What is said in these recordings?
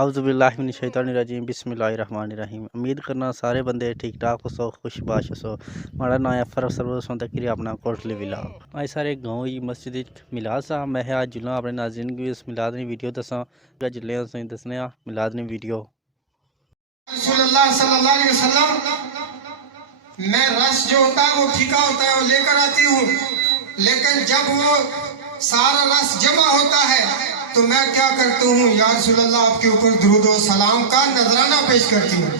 اعوذ باللہ من الشیطان الرجیم بسم اللہ الرحمن الرحیم۔ امید کرنا سارے بندے ٹھیک ٹھاک ہو خوش باش ہو۔ ہمارا نام ہے فرق سرور تکری اپنا کوٹلی ولاگ آج سارے گاؤں ہی مسجد ملاد سا میں آج جلنا اپنے ناظرین کی اس ملاد نے ویڈیو دساں جلے دسنے ملاد نے ویڈیو رسول اللہ صلی اللہ علیہ وسلم میں رس جو ہوتا ہے وہ پھیکا ہوتا ہے وہ لے کر آتی ہوں، لیکن جب وہ سارا رس جمع ہوتا ہے تو میں کیا کرتا ہوں، یا رسول اللہ آپ کے اوپر درود و سلام کا نذرانہ پیش کرتی ہوں،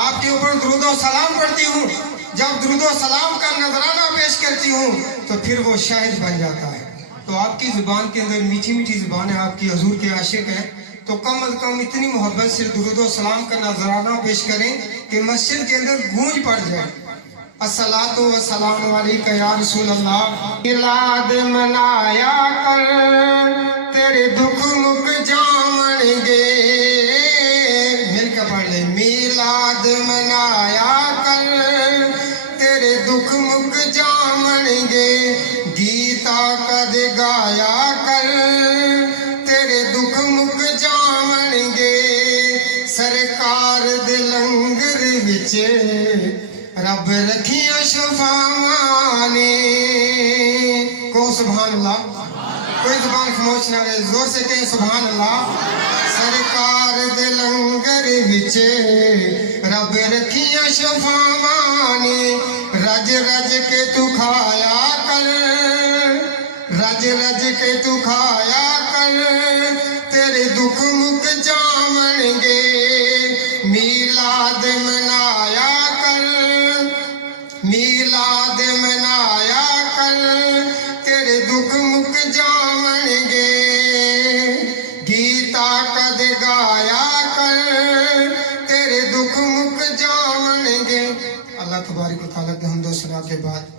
آپ کے اوپر درود و سلام پڑھتی ہوں۔ جب درود و سلام کا نذرانہ پیش کرتی ہوں تو پھر وہ شاہد بن جاتا ہے۔ تو آپ کی زبان کے اندر میٹھی میٹھی زبان ہے، آپ کی حضور کے عاشق ہیں، تو کم از کم اتنی محبت سے درود و سلام کا نذرانہ پیش کریں کہ مسجد کے اندر گونج پڑ جائے۔ الصلاۃ والسلام علیکہ یا رسول اللہ۔ میلاد منایا کر تیرے دکھ مک جامن گے، مل کے پڑھ لے۔ میلاد منایا کر تیرے دکھ مک جامن گے، گیتا کد گایا کر تیرے دکھ مک جامن گے، سرکار دے لنگر وچ رب رکھیاں شفاواں نے۔ کو سبحان اللہ، کوئی زبان خاموش نہ رہے، زور سے کہیں سبحان اللہ۔ سرکار دے لنگر وچ رب رکھیاں شفاواں نے، رج رج کے تو کھایا کر، رج رج کے تو کھایا کر تیرے دکھ مک جامن گے، میلاد منایا کر، میلاد منایا کر تیرے دکھ مک جامن گے، گیتا کد گایا کر تیرے دکھ مک جامن گے۔ اللہ تبارک و تعالیٰ کے حمد و ثنا کے بعد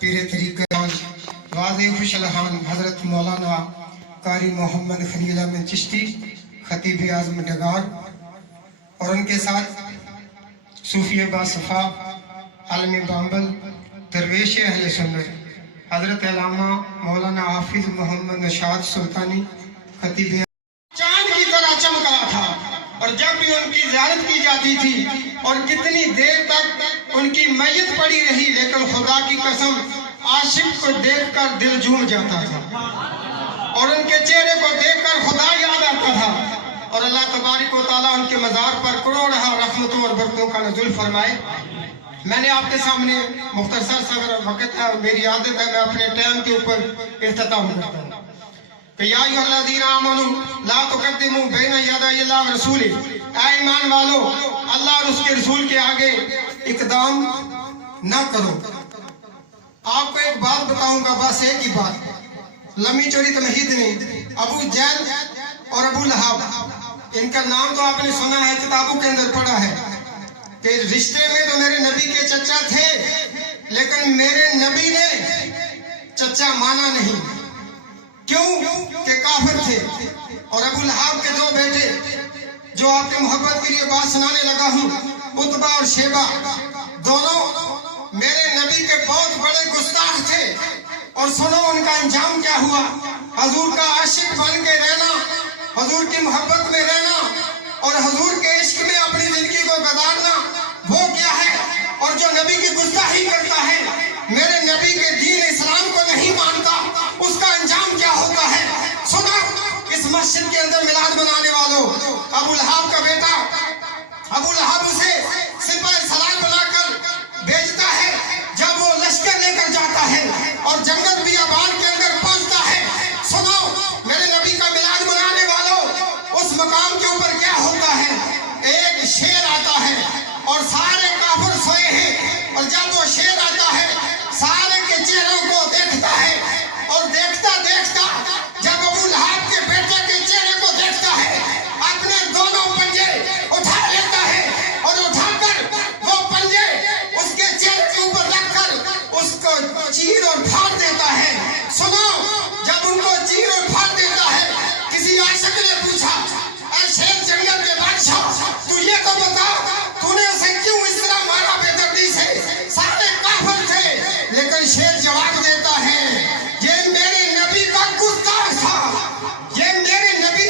پیر طریقہ واضح خوش الحان حضرت مولانا قاری محمد خلیل احمد چشتی خطیب اعظم ڈگار، اور ان کے ساتھ صوفی باصفا عالم بامبل درویش اہل سنت حضرت علامہ مولانا حافظ محمد نشاط سلطانی خطیب چاند کی طرح چمک رہا تھا، اور جب بھی ان کی زیارت کی جاتی تھی اور کتنی دیر تک ان کی میت پڑی رہی، لیکن خدا کی قسم عاشق کو دیکھ کر دل جھوم جاتا تھا، اور ان کے چہرے کو دیکھ کر خدا یاد آتا تھا، اور اللہ تبارک و تعالیٰ ان کے مزار پر کروڑہ رحمتوں اور برکتوں کا نزول فرمائے۔ میں نے آپ کے سامنے مختصر سا وقت ہے، میری عادت ہے میں اپنے ٹائم کے اوپر اختتام کرتا ہوں کہ یا ایھا الذین آمنوا لا تقدموا بین یدی اللہ ورسولہ، اے ایمان والو اللہ اور اس کے رسول کے آگے اقدام نہ کرو۔ آپ کو ایک بات بتاؤں گا، بس ایک ہی بات، لمبی چوڑی تمہید نہیں۔ ابو جہل اور ابو لہب، ان کا نام تو آپ نے سنا ہے، کتابوں کے اندر پڑھا ہے کہ رشتے میں تو میرے نبی کے چچا تھے، لیکن میرے نبی نے چچا مانا نہیں، کیوں کہ کافر تھے۔ اور ابو لہب کے دو بیٹے جو آپ کے محبت کے لیے بات سنانے لگا ہوں، عتبہ اور شیبہ، دونوں میرے نبی کے بہت بڑے گستاخ تھے، اور سنو ان کا انجام کیا ہوا۔ حضور کا عاشق بن کے رہنا، حضور کی محبت میں رہنا اور حضور کے عشق میں اپنی زندگی کو گزارنا، وہ کیا ہے؟ اور جو نبی کی گستاخی کرتا ہے، میرے نبی کے دین اسلام کو نہیں مانتا، اس کا انجام کیا ہوتا ہے۔ سنو اس مسجد کے اندر میلاد منانے والوں، ابو لہب کا بیٹا ابو لہب اسے سپاہ سالار بنا کر بھیجتا ہے، جب وہ لشکر لے کر جاتا ہے اور جنگل بیابان کے اندر پہنچتا ہے۔ سنو میرے نبی کا میلاد منانے والوں، اس مقام کے اوپر کیا ہوتا ہے، ایک شیر آتا ہے اور سارے کافر سوئے ہیں، اور جب وہ شیر آتا ہے سارے کے چہروں کو دیکھتا ہے، اور دیکھتا دیکھتا جب ابو لہب کے بیٹے کے چہرے کو دیکھتا ہے، اپنے دونوں پنجے اٹھا لیتا ہے، اور اٹھا کر وہ پنجے اس کے چہرے کے اوپر رکھ کر اس کو چیر اور پھاڑ دیتا ہے۔ سنو جب ان کو چیر اور پھاڑ دیتا ہے، کسی عاشق نے پوچھا، اے شیر جنگل کے بادشاہ، تو یہ تو بتا تو نے اسے کیوں اس طرح مارا بے دردی سے، سارے کافر تھے۔ لیکن شیر جواب دیتا ہے، یہ میرے نبی کا گستاخ تھا، یہ میرے نبی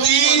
3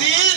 3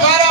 12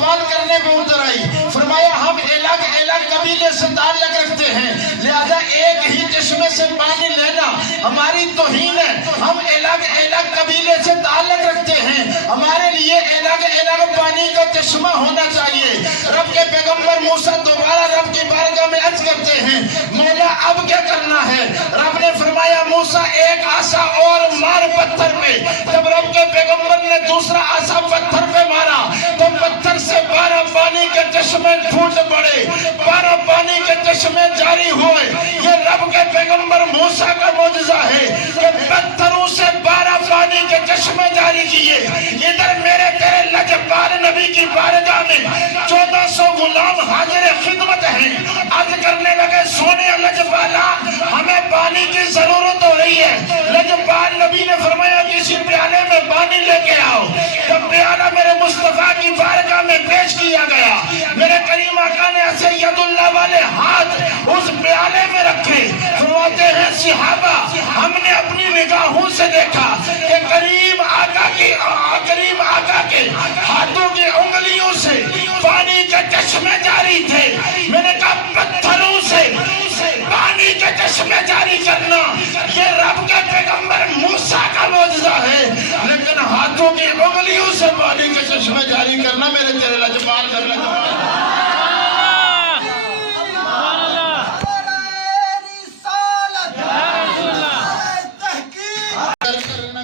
سوال کرنے پہ اتر آئی. فرمایا ہم الگ الگ قبیلے سے تعلق رکھتے ہیں, لہذا ایک ہی چشمے سے پانی لینا ہماری توہین ہے. ہم الگ الگ قبیلے سے تعلق رکھتے ہیں, ہمارے لیے الگ الگ پانی کا چشمہ ہونا چاہیے. رب کے پیغمبر موسیٰ دوبارہ رب کی بارگاہ میں عرض کرتے ہیں, مولا اب کیا کرنا ہے؟ رب نے فرمایا موسیٰ ایک عصا اور مار پتھر پہ. جب رب کے پیغمبر نے دوسرا عصا پتھر پہ مارا تو پتھر سے 12 پانی کے چشمے پھوٹ پڑے, 12 پانی کے چشمے جاری ہوئے. یہ رب کے پیغمبر موسیٰ کا معجزہ ہے کہ پتھروں سے 12 پانی کے چشمے جاری کیے. ادھر میرے تیرے لجپال نبی کی بارگاہ میں 1400 غلام حاضر خدمت ہیں. عرض کرنے لگے سونے لجپالا ہمیں پانی کی ضرورت ہو رہی ہے. لجپال نبی نے فرمایا کسی پیالے میں پانی لے کے آؤ. جب پیالہ میرے مصطفیٰ کی بارگاہ میں پیش کیا گیا, میرے کریم آقا نے ایسے ید اللہ والے ہاتھ اس پیالے میں رکھے. فرماتے ہیں صحابہ ہم نے اپنی نگاہوں سے دیکھا کہ کریم آقا کے ہاتھوں کی انگلیوں سے پانی کے چشمے جاری تھے. میں نے کہا پتھروں سے پانی کے چشمے جاری کرنا یہ رب کے پیغمبر موسیٰ کا معجزہ ہے, لیکن ہاتھوں کی انگلیوں سے پانی کے چشمے جاری کرنا میرے تیرے لجپال کرنے کا.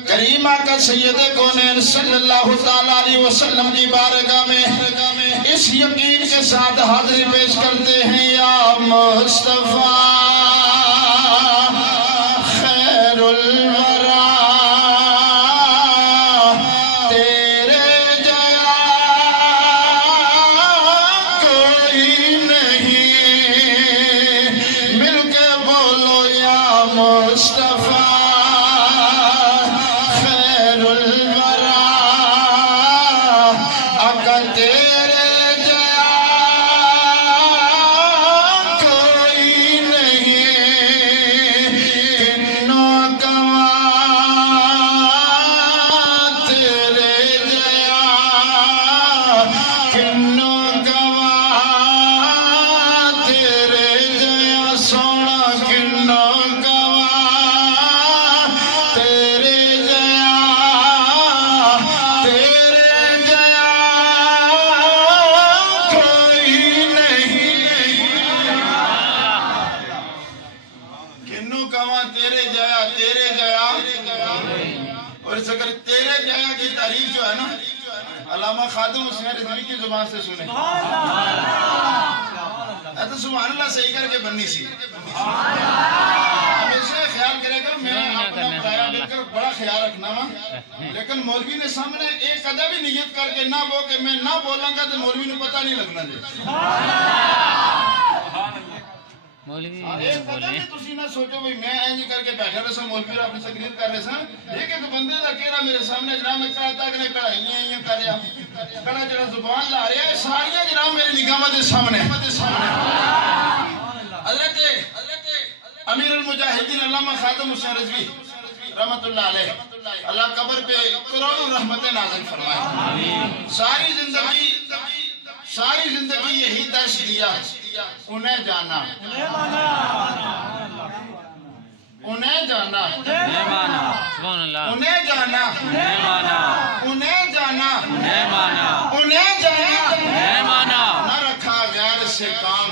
کریم آقا سید کونین صلی اللہ تعالیٰ علیہ وسلم کی بارگاہ میں اس یقین کے ساتھ حاضری پیش کرتے ہیں, یا مصطفیٰ خیر الورا تیرے جیا کوئی نہیں, مل کے بولو یا مصطفیٰ علامہ خادم حسین رضوی کی زبان سے سنیں. تو سبحان اللہ صحیح کر کے بننی سی. ہمیشہ خیال کرے گا میں اپنا برایا مل کر بڑا خیال رکھنا وا, لیکن مولوی نے سامنے ایک قدم بھی نیت کر کے نہ وہ کہ میں نہ بولوں گا تو مولوی نے پتہ نہیں لگنا جی. ایک قدم بھی تسی نہ سوچو بھئی میں اینج کر کے بیٹھا رہا سا مولوی اپنی تقریر کر رہے سا, ایک ایک بندے دا کہرا میرے سامنے جناب میں کہا تھا کہ نہیں کڑھائیاں ہیں کر رہا کڑھا جڑا زبان لا رہا ہے ساریاں جناب میری نگاہ دے سامنے. حضرت امیر المجاہدین علامہ خادم حسین رضوی رحمت اللہ علیہ, اللہ قبر پہ کروڑوں رحمتیں نازل فرمائے. ساری زندگی یہی درس دیا, انہیں جانا انہیں جانا انہیں جانا انہیں جانا انہیں جانا نہ رکھا غیر سے کام.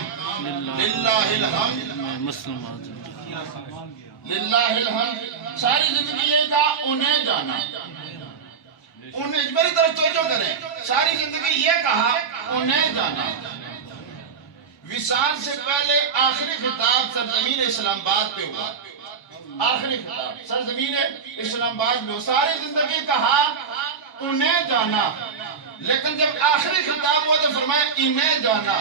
للہ الحمد للہ الحمد. ساری زندگی یہ کہا انہیں جانا, انہیں میری طرف توجہ کریں, ساری زندگی یہ کہا انہیں جانا. وصال سے پہلے آخری خطاب سرزمین اسلام آباد پہ ہوا, آخری خطاب سرزمین اسلام آباد میں. ساری زندگی کہا انہیں جانا, لیکن جب آخری خطاب ہوا تو فرمایا انہیں جانا.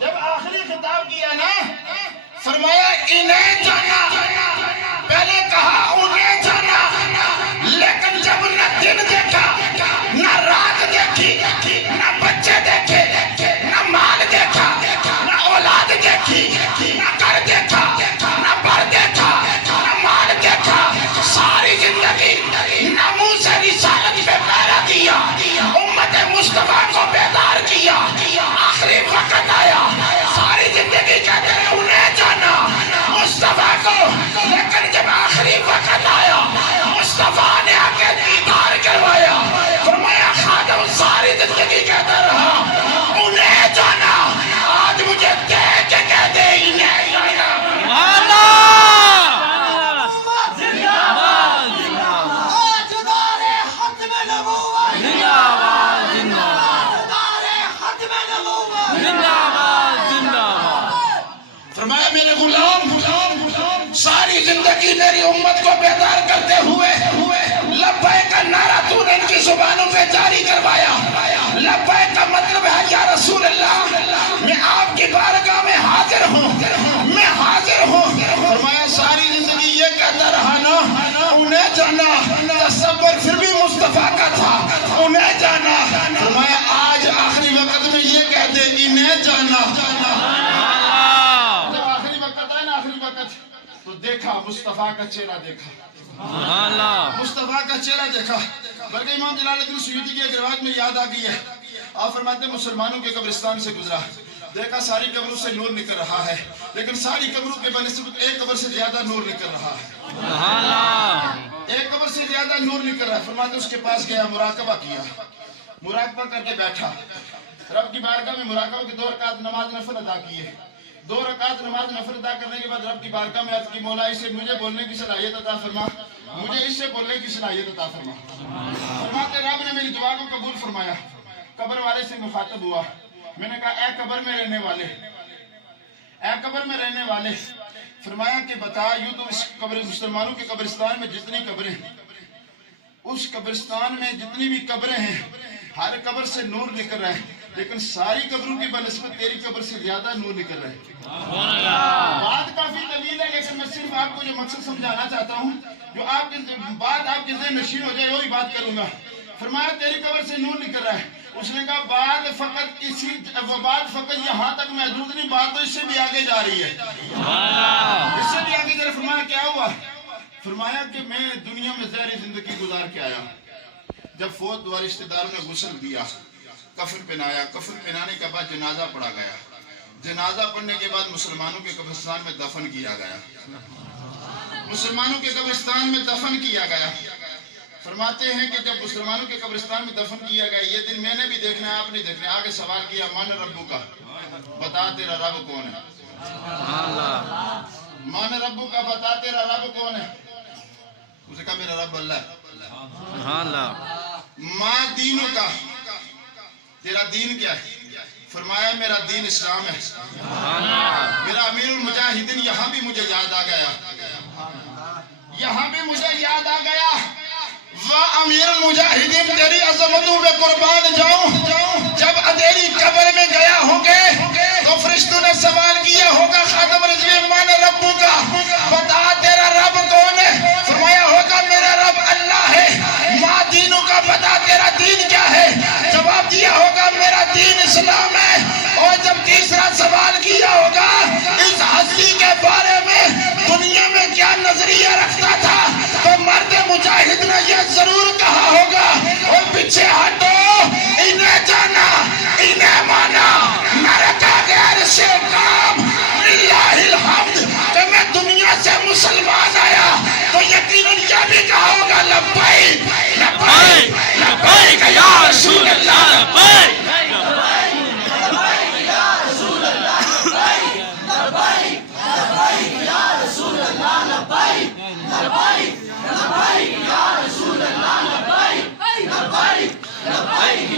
جب آخری خطاب کیا نا فرمایا انہیں جانا, پہلے کہا انہیں جانا, لیکن جب نہ دن دیکھا نہ رات دیکھی نہ بچے دیکھے نہ مال دیکھا نہ اولاد دیکھی نہ گھر دیکھا نہ بر دیکھا نہ مال دیکھا, ساری زندگی نہ منہ سے رسالت فرمایا میرے غلام ساری زندگی میری امت کو بیدار کرتے ہوئے لبیک کا نعرہ تو نے ان کی زبانوں پہ جاری کروایا. لبیک کا مطلب ہے یا رسول اللہ میں آپ کی بارگاہ میں حاضر ہوں، میں حاضر ہوں. فرمایا ساری زندگی یہ کہتا رہا نا انہیں جانا، تصور پھر بھی مصطفیٰ کا تھا، انہیں جانا. فرمایا آج آخری وقت میں یہ کہہ دے انہیں جانا. جب آخری وقت ہے نا، آخری وقت تو دیکھا مصطفیٰ کا چہرہ، دیکھا مصطفیٰ کا چہرہ دیکھا. بلکہ امام جلال الدین سیوطی کی ایک روایت میں یاد آ گئی ہے، آپ فرماتے ہیں مسلمانوں کے قبرستان سے گزرا، دیکھا ساری قبروں سے نور نکل رہا ہے، لیکن ساری قبروں کے بنسبت ایک قبر سے زیادہ نور نکل رہا ہے، ایک قبر سے زیادہ نور نکل رہا ہے. فرماتے اس کے پاس گیا، مراقبہ کیا، مراقبہ کر کے بیٹھا، رب کی بارگاہ میں مراقبہ کی 2 رکعت نماز نفل ادا کیے. 2 رکعت نماز نفل ادا کرنے کے بعد رب کی بارگاہ میں عرض کی مولا اسے مجھے بولنے کی صلاحیت عطا فرما، مجھے اس سے بولنے کی صلاحیت عطا فرما. فرماتے رب نے میری دعا کو قبول فرمایا. قبر والے سے مخاطب ہوا، میں نے کہا اے قبر میں رہنے والے، اے قبر میں رہنے والے، فرمایا کہ بتا یوں تو اس قبر مسلمانوں کے قبرستان میں جتنی قبریں، اس قبرستان میں جتنی بھی قبریں ہیں ہر قبر سے نور نکل رہا ہے، لیکن ساری قبروں کی بنسبت تیری قبر سے زیادہ نور نکل رہا ہے. بات کافی طویل ہے، لیکن میں صرف آپ کو جو مقصد سمجھانا چاہتا ہوں، جو آپ کے بات آپ کے ذہن نشین ہو جائے وہی بات کروں گا. فرمایا تیری قبر سے نور نکل رہا ہے. اس نے کہا بات فقط یہاں تک محدود نہیں، بات تو اس سے بھی آگے جا رہی ہے، اس سے بھی آگے جا رہی ہے. فرمایا کیا ہوا؟ فرمایا کہ میں دنیا میں ظاہری زندگی گزار کے آیا، جب فوت ہوا رشتہ داروں نے غسل دیا، کفن پہنایا، کفن پہنانے کے بعد جنازہ پڑھا گیا، جنازہ پڑھنے کے بعد مسلمانوں کے قبرستان میں دفن کیا گیا، مسلمانوں کے قبرستان میں دفن کیا گیا. فرماتے ہیں کہ جب مسلمانوں کے قبرستان میں دفن کیا گیا، یہ دن میں نے بھی دیکھنا ہے، آپ نے دیکھنا ہے. آگے سوال کیا من ربو کا، بتا تیرا رب کون ہے؟ من ربو کا، بتا تیرا رب کون ہے؟ اس نے کہا میرا رب اللہ ہے. ماں دینوں کا، تیرا دین کیا ہے؟ فرمایا میرا دین اسلام ہے. میرا امیر المجاہدین یہاں بھی مجھے یاد آ گیا، یہاں بھی مجھے یاد آ گیا. امیر المجاہدین تیری عظمتوں پہ قربان جاؤں. جب اندھیری قبر میں گیا ہوں گے تو فرشتوں نے سوال کیا ہوگا خاتم الانبیاء من ربو کا، بتا تیرا رب کون ہے؟ فرمایا ہوگا میرا رب اللہ ہے. ماں دینوں کا، بتا تیرا دین کیا ہے؟ جواب دیا ہوگا میرا دین اسلام ہے. اور جب تیسرا سوال کیا ہوگا اس ہستی کے بارے میں دنیا میں کیا نظریہ رکھتا تھا، تو مرد مجاہد نے یہ ضرور کہا ہوگا اور پیچھے ہٹو، انہیں جانا انہیں مانا، میرے غیر سے کام للہ الحمد کہ میں دنیا سے مسلمان آیا تو یقیناً یہ بھی کہا ہوگا لبیک لبیک لبیک یا رسول اللہ، لبیک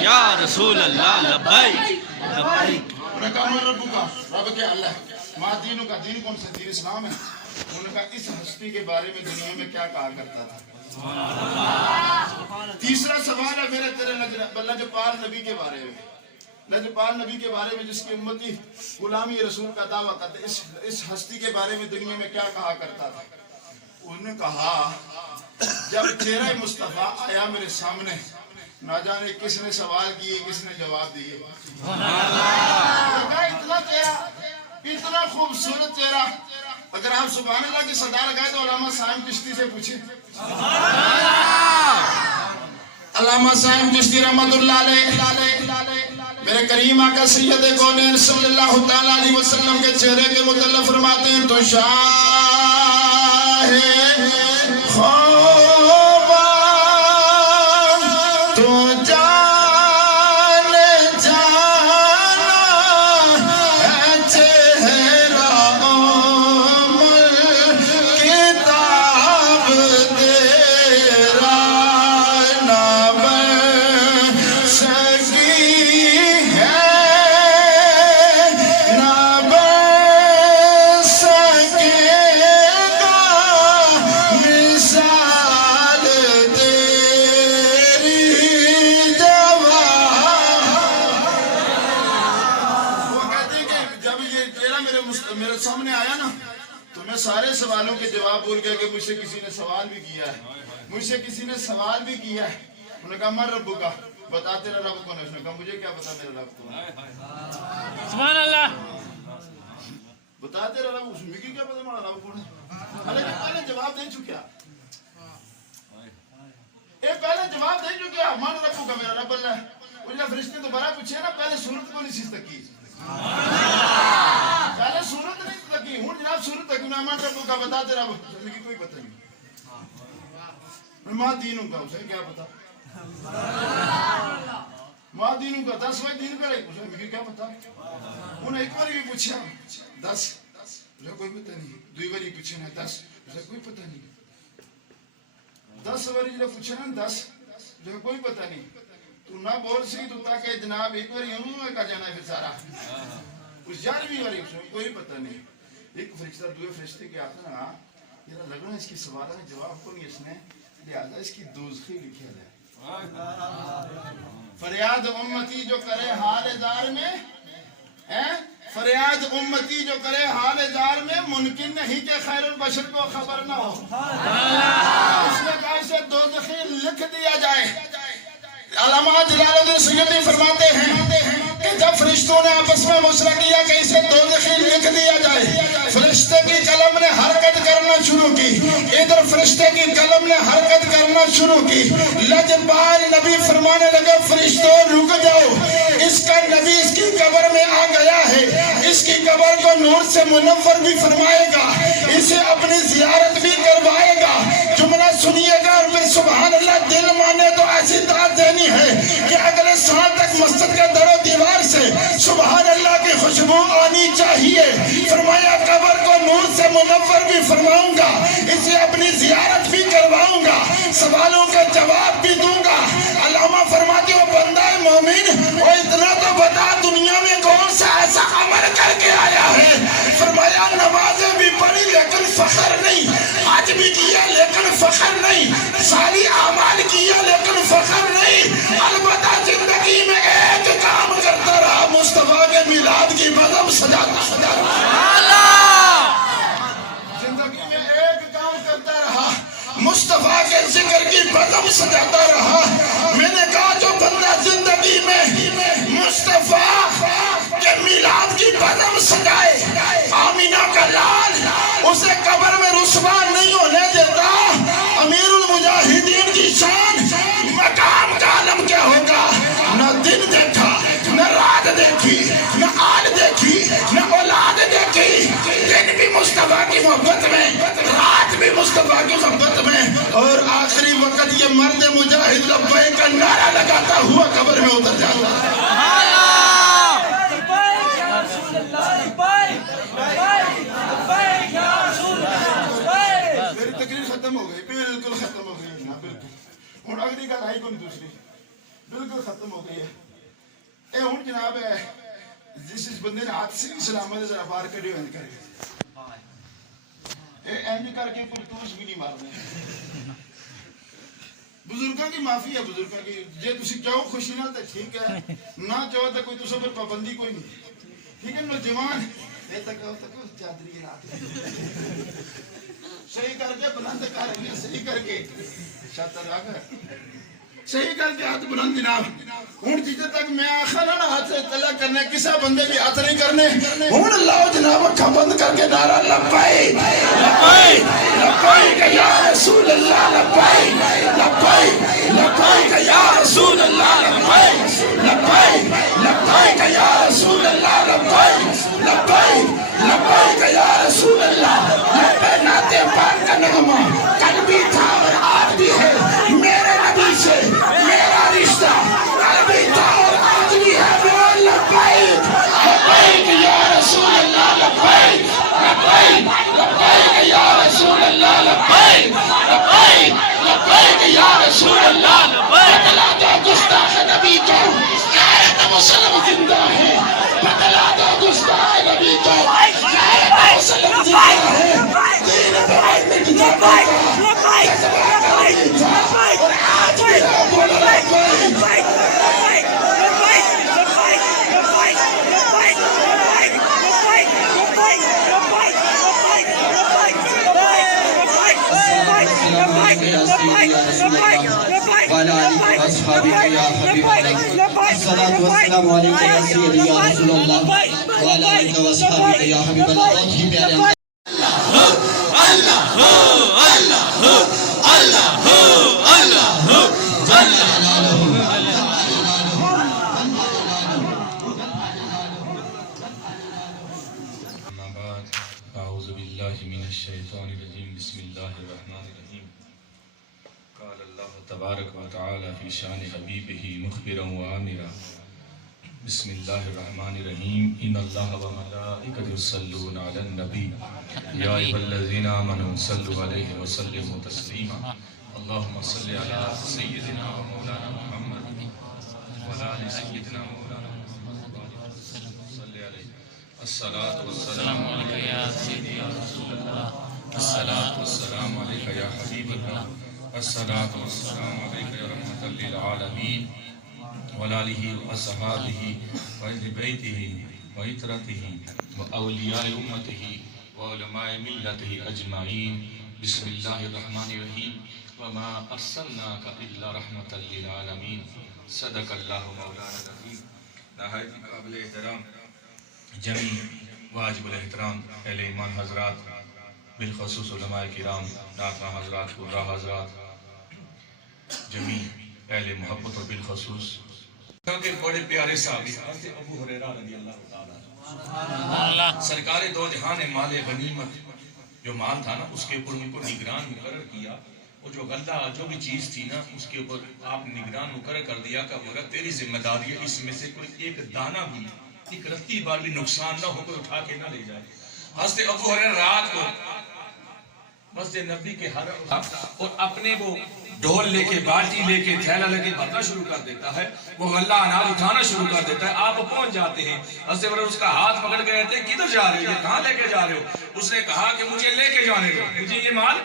یا رسول اللہ لبیک لبیک. رب کا، رب کیا اللہ ہے. ماں دینوں کا، دین کون سا؟ دین اسلام ہے. انہوں نے کہا اس ہستی کے بارے میں دنیا میں کیا کہا کرتا تھا. تیسرا سوال ہے میرے تیرے لجپال نبی کے بارے میں، لجپال نبی کے بارے میں جس کی امتی غلامی رسول کا دعویٰ کرتے، اس ہستی کے بارے میں دنیا میں کیا کہا کرتا تھا. انہوں نے کہا جب چہرہ مصطفیٰ آیا میرے سامنے، نہ جانے کس نے سوال کیے کس نے جواب دیے. اتنا چہرہ، اتنا خوبصورت چہرہ. اگر آپ سبحان اللہ کی صدا لگائے تو علامہ سائم چشتی سے پوچھیں. علامہ سائم چشتی رحمت اللہ علیہ میرے کریم آقا سید کونین صلی اللہ تعالیٰ علیہ وسلم کے چہرے کے متعلق فرماتے ہیں تو شاہ خوبان تو جان جانا ہے چہرہ کتاب تیرا نہ بن سکی ہے نہ بن میرے سامنے آیا نا تو میں سارے سوالوں کے جواب بول گیا کہ مجھ سے کسی نے سوال بھی کیا ہے، مجھ سے کسی نے سوال بھی کیا ہے. انہوں نے کہا من ربو کا، بتا تیرا رب کون ہے؟ اس نے کہا مجھے کیا پتا میرا رب کون ہے. سبحان اللہ. بتا تیرا رب، اس میں کیا پتا ہمارا رب کون ہے. حالانکہ پہلے جواب دے چکیا، پہلے جواب دے چکیا من ربو کا، میرا رب اللہ ہے. وہ جب فرشتے دوبارہ پوچھے نا پہلے صورت کو نہیں سی تکی، پہلے صورت نہیں تکی. ہوں جناب صورت تکی نا من ربو کا، بتا تیرا رب، زندگی کوئی پتہ نہیں. ماں دینوں کا، اسے کیا پتا. ماں دینوں کا 10 وائی دین کرے، اسے کیا پتا. انہیں ایک بار بھی پوچھا 10، اسے کوئی پتہ نہیں. دوئی باری پوچھے نا 10، اسے کوئی پتہ نہیں. 10 باری جب پوچھے نا 10، اسے کوئی پتہ نہیں. تو نہ بول سی تو تاکہ جناب ایک باری انہوں کا جانا ہے پھر سارا. اس 11ویں باری اسے کوئی پتہ نہیں. ایک فرشتہ دوئے فرشتے کے آتا نا، یہ لگنا اس کی سوالہ میں جواب کو نہیں، اس نے لہذا اس کی دوزخی لکھا ہے. فریاد امتی جو کرے حال دار میں، فریاد امتی جو کرے حال دار میں، ممکن نہیں کہ خیر البشر کو خبر نہ ہو. اس نے کہا اسے دوزخی لکھ دیا جائے. علامہ جلال الدین سیوطی فرماتے ہیں کہ جب فرشتوں نے آپس میں مشورہ کیا کہ اسے دوزخی لکھ دیا جائے، فرشتے کی قلم نے حرکت کرنا شروع کی. ادھر فرشتے کی قلم نے حرکت کرنا شروع کی. لجبال نبی فرمانے لگے فرشتوں رک جاؤ، اس کا نبی اس کی قبر میں آ گیا ہے، اس کی قبر کو نور سے منور بھی فرمائے گا، اسے اپنی زیارت بھی کروائے گا. جملہ سنیے گا اور پھر سبحان اللہ دل مانے تو ایسی دعا دینی ہے کہ اگلے سال تک مسجد کے در و دیوار سے سبحان اللہ کی خوشبو آنی چاہیے. فرمایا قبر کو نور سے منور بھی فرماؤں گا، اسے اپنی زیارت بھی کرواؤں گا، سوالوں کا جواب بھی دوں گا. علامہ فرماتے ہو بندہ مومن، وہ اتنا تو بتا دنیا میں کون سا ایسا عمل کر کے آیا ہے. فرمایا نمازیں بھی پڑھی لیکن فخر نہیں، حج بھی کیا لیکن فخر نہیں، صالح اعمال کیا لیکن فخر نہیں. البتہ زندگی میں ایک کام کرتا رہا، مصطفیٰ کے میلاد کی بزم سجاتا رہا. زندگی میں ایک کام کرتا رہا، مصطفیٰ کے ذکر کی بزم سجاتا رہا. میں نے کہا جو بندہ زندگی میں مصطفیٰ کے میلاد کی بزم سجائے، آمینہ کا لال اسے قبر میں رسوا نہیں ہونے دیتا. امیر المجاہدین کی شان، مقام کا عالم کیا ہوگا. نہ دن دیکھا، نہ رات دیکھی، نہ آل دیکھی، نہ اولاد دیکھی. دن بھی مصطفیٰ کی محبت میں، رات بھی مصطفیٰ کی محبت میں، اور آخری وقت یہ مرد مجاہد لبیک کا نعرہ لگاتا ہوا قبر میں اتر جاتا. میری تقریر ختم ہو گئی، بالکل ختم ہو گئی. ہوں اگلی گل آئی کوئی دوسری، بالکل ختم ہو گئی ہے. اے ہوں جناب ہے جس بندے نے ہاتھ سے سلامت ذرا بار کر انج کر کے، انج کر کے کوئی ٹوس بھی نہیں مارنا. بزرگاں کی معافی ہے، بزرگاں کی جے تسی چاہو خوشی نال تے ٹھیک ہے، نہ چاہو تے کوئی تساں پر پابندی کوئی نہیں. ٹھیک ہے نوجوان اے تک چادری رات صحیح کر کے بلند کر کے، صحیح کر کے شاطر آ کر صحیح کر کے ہاتھ بلند. جناب ہوں جتنے تک میں آخر نا ہاتھ سے تلا کرنے کسا بندے بھی ہاتھ نہیں کرنے. ہوں اللہ جناب اکھا بند کر کے نعرہ لبیک لبیک لبیک یا رسول اللہ، لبیک لبیک لبیک یا رسول اللہ، لبیک لبیک لبیک یا رسول اللہ، لبیک لبیک لبیک یا رسول اللہ. لبیک نعت پاک کا نغمہ کل بھی تھا اور آج بھی ہے. میرے نبی سے میرا رشتہ کل بھی تھا اور آج بھی ہے. لبیک لبیک یا رسول اللہ، لبیک لبیک لبیک یا رسول اللہ، لبیک لبیک لبیک یا رسول اللہ. بتلا دو گستاخ نبی کو مسلم زندہ ہے، بتلا دو گستاخ نبی کو مسلم زندہ ہے. دین بھائی میں کتاب کا اور آج بھی ہے. بولو لبیک لبیک عليك يا سيدي يا رسول الله وعلى آلك وأصحابك يا حبيب الله الصلاة والسلام عليك يا سيدي يا رسول الله وعلى آلك وأصحابك يا حبيب الله بہت ہی پیارے أعوذ بالله من الشيطان الرجيم بسم الله الرحمن الرحيم قال الله تبارك وتعالى في شان حبيبه مخبرا وآمرا بسم الله الرحمن الرحيم إن الله وملائكته يصلون على النبي يا أيها الذين آمنوا صلوا عليه وسلموا تسليما اللهم صل على سيدنا ومولانا محمد وعلى آل سيدنا مولانا محمد صل عليه الصلاة والسلام عليك يا سيدي يا رسول الله الصلاة والسلام عليك يا حبيب الله الصلاة والسلام عليك يا رحمة للعالمين وعلى آله وأصحابه وأهل بيته وإترته وأولياء أمته وعلماء ملته أجمعين بسم الله الرحمن الرحيم وما أرسلناك إلا رحمة للعالمين صدق الله مولانا العظيم نہایت قابل احترام جمی واجب الاحترام اہل ایمان حضرات بالخصوص علماء کرام ڈاکٹر حضرات قرہ حضرات جمی اہل محبت اور بالخصوص کے بڑے پیارے صحابی حضرت ابو ہریرہ رضی اللہ تعالیٰ سرکار دو جہان مال غنیمت جو مال تھا نا اس کے اوپر ان کو نگران مقرر کیا اور جو غلہ جو بھی چیز تھی نا اس کے اوپر آپ نگران مقرر کر دیا کہ تیری ذمہ داری ہے اس میں سے کوئی ایک دانہ بھی ایک رتی بار بھی نقصان نہ ہو کوئی اٹھا کے نہ لے جائے حضرت ابو ہریرہ رات کو مسجد نبی کے حرم اور اپنے وہ ڈھول لے کے باٹی لے کے تھیلا لے کے بھرنا شروع کر دیتا ہے وہ غلہ اناج اٹھانا شروع کر دیتا ہے آپ پہنچ جاتے ہیں حضرت ابو ہریرہ اس کا ہاتھ پکڑ کے کہتے ہیں کدھر جا رہے ہو یہ کہاں لے کے جا رہے ہو اس نے کہا کہ مجھے لے کے جانے دو مجھے یہ مال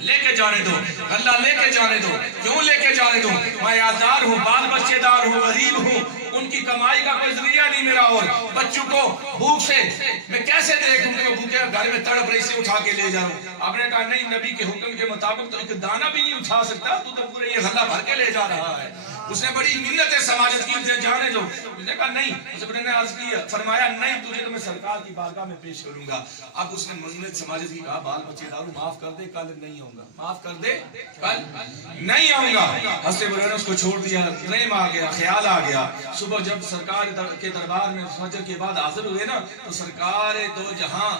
لے کے جانے دو غلہ لے کے جانے دو کیوں لے کے جانے دو میں یادگار ہوں بال بچے دار ہوں غریب ہوں ان کی کمائی کا کوئی ذریعہ نہیں میرا اور بچوں کو بھوک سے میں کیسے دیکھوں کہ بھوکے گھر میں تڑپ رہی سے اٹھا کے لے جاؤں آپ نے کہا نہیں نبی کے حکم کے مطابق تو ایک دانہ بھی نہیں اٹھا سکتا تو پورے یہ غلہ بھر کے لے جا رہا ہے اس نے بڑی منت سماجت کی جانے دو اس نے کہا نہیں اس نے عرض کی فرمایا نہیں تجھے تو میں سرکار کی بارگاہ میں پیش کروں گا اب اس نے منت سماجت کی کہا بال بچے دارو معاف کر دے کل نہیں آؤں گا معاف کر دے کل نہیں آؤں گا حضرت ابو ہریرہ اس کو چھوڑ دیا رحم آ گیا خیال آ گیا صبح جب سرکار کے دربار میں فجر کے بعد حاضر ہوئے نا تو سرکار دو جہاں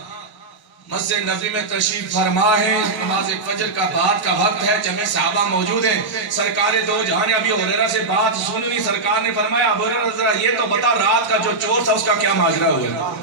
مسجد نبی میں تشریف فرما ہے نماز فجر کا بعد کا وقت ہے جمع صحابہ موجود ہیں سرکار دو جہاں نے ابی ہریرہ سے بات سن لی سرکار نے فرمایا ابو ہریرہ ذرا یہ تو بتا رات کا جو چور تھا اس کا کیا ماجرا ہوا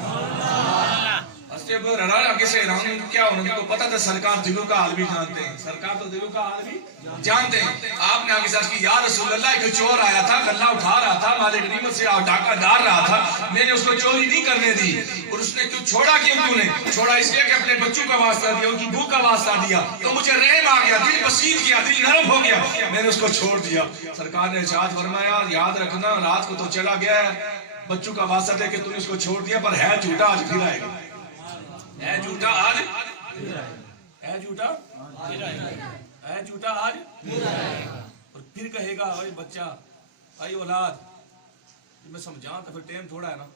ابو ہریرہ آگے سے حیران کیا ہونے کو پتا تھا سرکار دلوں کا حال بھی جانتے ہیں سرکار تو دلوں کا حال بھی جانتے ہیں آپ نے آگے ساتھ کی یا رسول اللہ ایک چور آیا تھا غلہ اٹھا رہا تھا مال غنیمت سے ڈاکہ ڈال رہا تھا میں نے اس کو چوری نہیں کرنے دی اور اس نے کیوں چھوڑا کیوں تو نے چھوڑا اس لیے کہ اپنے بچوں کا واسطہ دیا ان کی بھوک کا واسطہ دیا تو مجھے رحم آ گیا دل بسیط کیا دل نرم ہو گیا میں نے اس کو چھوڑ دیا سرکار نے ارشاد فرمایا یاد رکھنا رات کو تو چلا گیا ہے بچوں کا واسطہ دے کہ تم نے اس کو چھوڑ دیا پر ہے جھوٹا آج پھر آئے گا ہے جھوٹا آج ہے جھوٹا ہے جھوٹا آج اور پھر کہے گا اے بچہ اے اولاد میں سمجھاؤں تو پھر ٹائم تھوڑا ہے نا